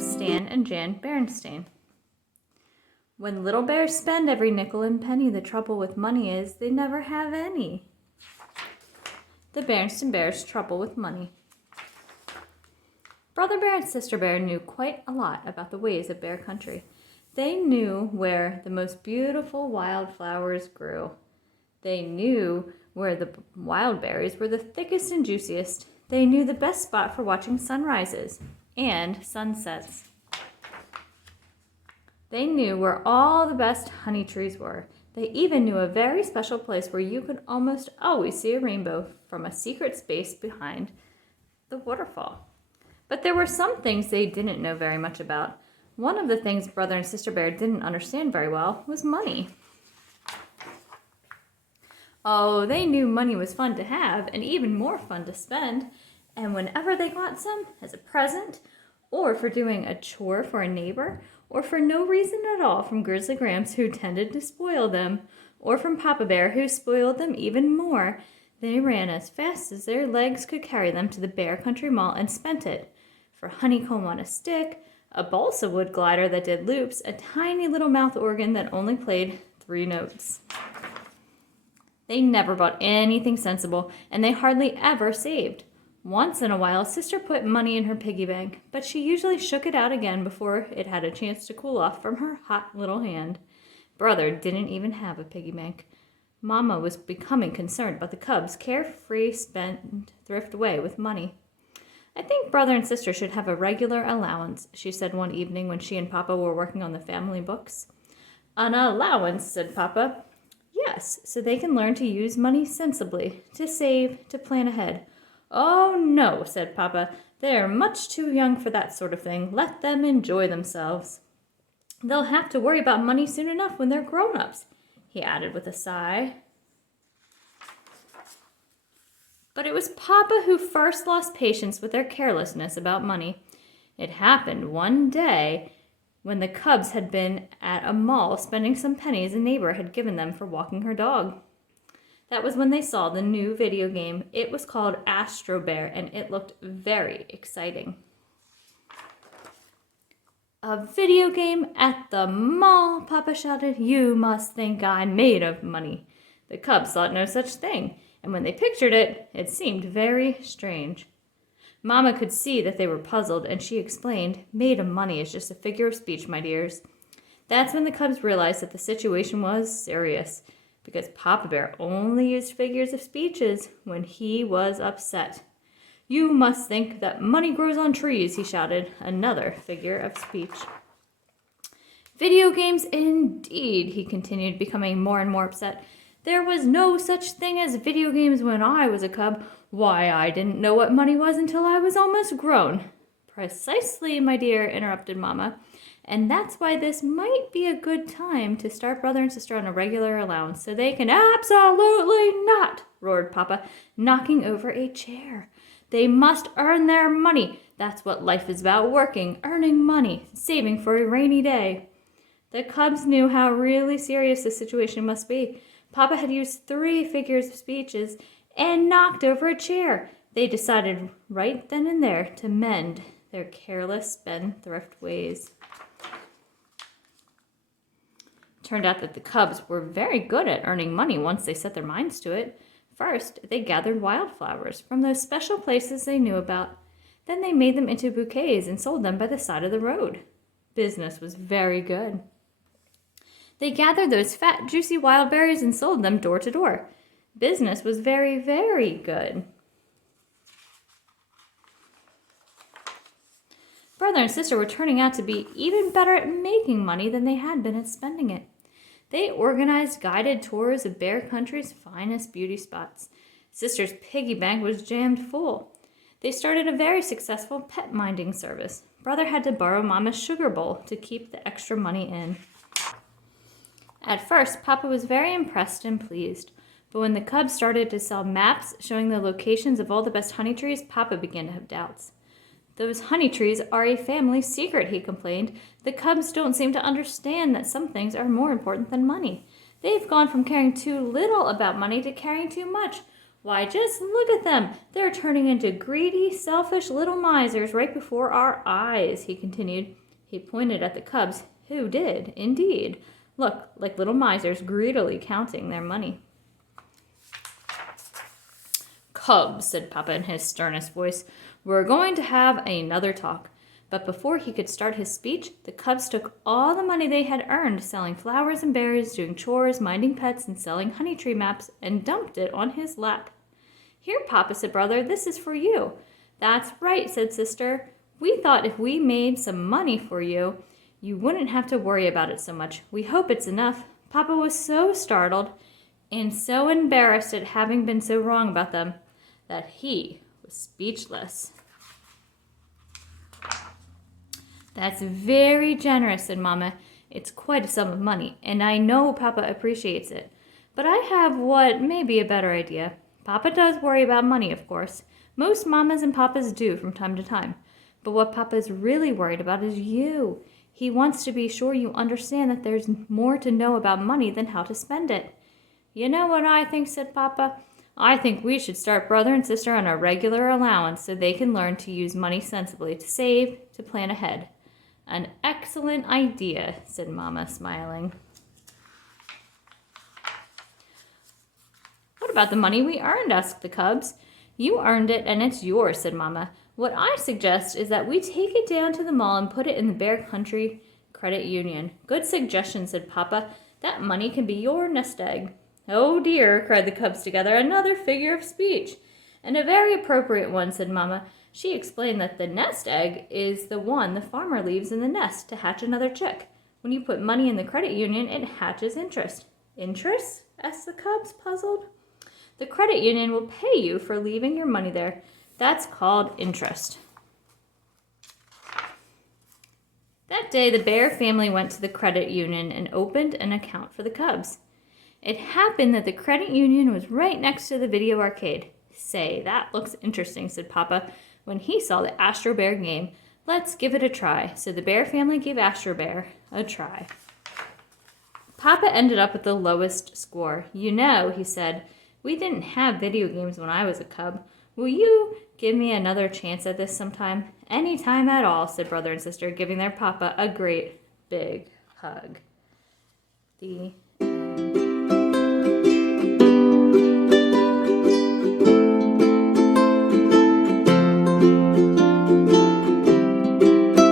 Stan and Jan Berenstain. When little bears spend every nickel and penny, the trouble with money is they never have any. The Berenstain Bears' trouble with money. Brother Bear and Sister Bear knew quite a lot about the ways of bear country. They knew where the most beautiful wildflowers grew. They knew where the wild berries were the thickest and juiciest. They knew the best spot for watching sunrises and sunsets. They knew where all the best honey trees were. They even knew a very special place where you could almost always see a rainbow from a secret space behind the waterfall. But there were some things they didn't know very much about. One of the things Brother and Sister Bear didn't understand very well was money. Oh, they knew money was fun to have and even more fun to spend. And whenever they got some, as a present, or for doing a chore for a neighbor, or for no reason at all from Grizzly Gramps, who tended to spoil them, or from Papa Bear, who spoiled them even more, they ran as fast as their legs could carry them to the Bear Country Mall and spent it. For honeycomb on a stick, a balsa wood glider that did loops, a tiny little mouth organ that only played 3 notes. They never bought anything sensible, and they hardly ever saved. Once in a while, Sister put money in her piggy bank, but she usually shook it out again before it had a chance to cool off from her hot little hand. Brother didn't even have a piggy bank. Mama was becoming concerned about the cubs' carefree spendthrift way with money. "I think Brother and Sister should have a regular allowance," she said one evening when she and Papa were working on the family books. "An allowance," said Papa. "Yes, so they can learn to use money sensibly, to save, to plan ahead." "Oh, no," said Papa. "They're much too young for that sort of thing. Let them enjoy themselves." "They'll have to worry about money soon enough when they're grown-ups," he added with a sigh. But it was Papa who first lost patience with their carelessness about money. It happened one day when the cubs had been at a mall spending some pennies a neighbor had given them for walking her dog. That was when they saw the new video game. It was called Astro Bear, and it looked very exciting. "A video game at the mall," Papa shouted. "You must think I'm made of money." The cubs thought no such thing, and when they pictured it, it seemed very strange. Mama could see that they were puzzled, and she explained, "Made of money is just a figure of speech, my dears." That's when the cubs realized that the situation was serious, because Papa Bear only used figures of speeches when he was upset. "You must think that money grows on trees," he shouted, another figure of speech. "Video games indeed," he continued, becoming more and more upset. "There was no such thing as video games when I was a cub. Why, I didn't know what money was until I was almost grown." "Precisely, my dear," interrupted Mama. "And that's why this might be a good time to start Brother and Sister on a regular allowance, so they can—" "Absolutely not," roared Papa, knocking over a chair. "They must earn their money. That's what life is about, working, earning money, saving for a rainy day." The cubs knew how really serious the situation must be. Papa had used 3 figures of speeches and knocked over a chair. They decided right then and there to mend their careless spendthrift ways. Turned out that the cubs were very good at earning money once they set their minds to it. First, they gathered wildflowers from those special places they knew about. Then they made them into bouquets and sold them by the side of the road. Business was very good. They gathered those fat, juicy wild berries and sold them door to door. Business was very, very good. Brother and Sister were turning out to be even better at making money than they had been at spending it. They organized guided tours of Bear Country's finest beauty spots. Sister's piggy bank was jammed full. They started a very successful pet minding service. Brother had to borrow Mama's sugar bowl to keep the extra money in. At first, Papa was very impressed and pleased. But when the cubs started to sell maps showing the locations of all the best honey trees, Papa began to have doubts. "Those honey trees are a family secret," he complained. "The cubs don't seem to understand that some things are more important than money. They've gone from caring too little about money to caring too much. Why, just look at them. They're turning into greedy, selfish little misers right before our eyes, he continued. He pointed at the cubs, who did, indeed, look like little misers greedily counting their money. Cubs, said Papa in his sternest voice, we're going to have another talk. But before he could start his speech, the cubs took all the money they had earned selling flowers and berries, doing chores, minding pets, and selling honey tree maps, and dumped it on his lap. Here, Papa, said Brother, this is for you. That's right, said Sister. We thought if we made some money for you, you wouldn't have to worry about it so much. We hope it's enough. Papa was so startled and so embarrassed at having been so wrong about them that he was speechless. That's very generous, said Mama. It's quite a sum of money, and I know Papa appreciates it. But I have what may be a better idea. Papa does worry about money, of course. Most mamas and papas do from time to time. But what Papa is really worried about is you. He wants to be sure you understand that there's more to know about money than how to spend it. You know what I think, said Papa? I think we should start Brother and Sister on a regular allowance so they can learn to use money sensibly, to save, to plan ahead. An excellent idea, said Mama, smiling. What about the money we earned, asked the cubs. You earned it and it's yours, said Mama. What I suggest is that we take it down to the mall and put it in the Bear Country Credit Union. Good suggestion, said Papa. That money can be your nest egg. Oh dear, cried the cubs together, another figure of speech. And a very appropriate one, said Mama. She explained that the nest egg is the one the farmer leaves in the nest to hatch another chick. When you put money in the credit union, it hatches interest. Interest? Asked the cubs, puzzled. The credit union will pay you for leaving your money there. That's called interest. That day, the Bear family went to the credit union and opened an account for the cubs. It happened that the credit union was right next to the video arcade. Say, that looks interesting, said Papa when he saw the Astro Bear game. Let's give it a try. So the Bear family gave Astro Bear a try. Papa ended up with the lowest score. You know, he said, we didn't have video games when I was a cub. Will you give me another chance at this sometime? Any time at all, said Brother and Sister, giving their Papa a great big hug. The end.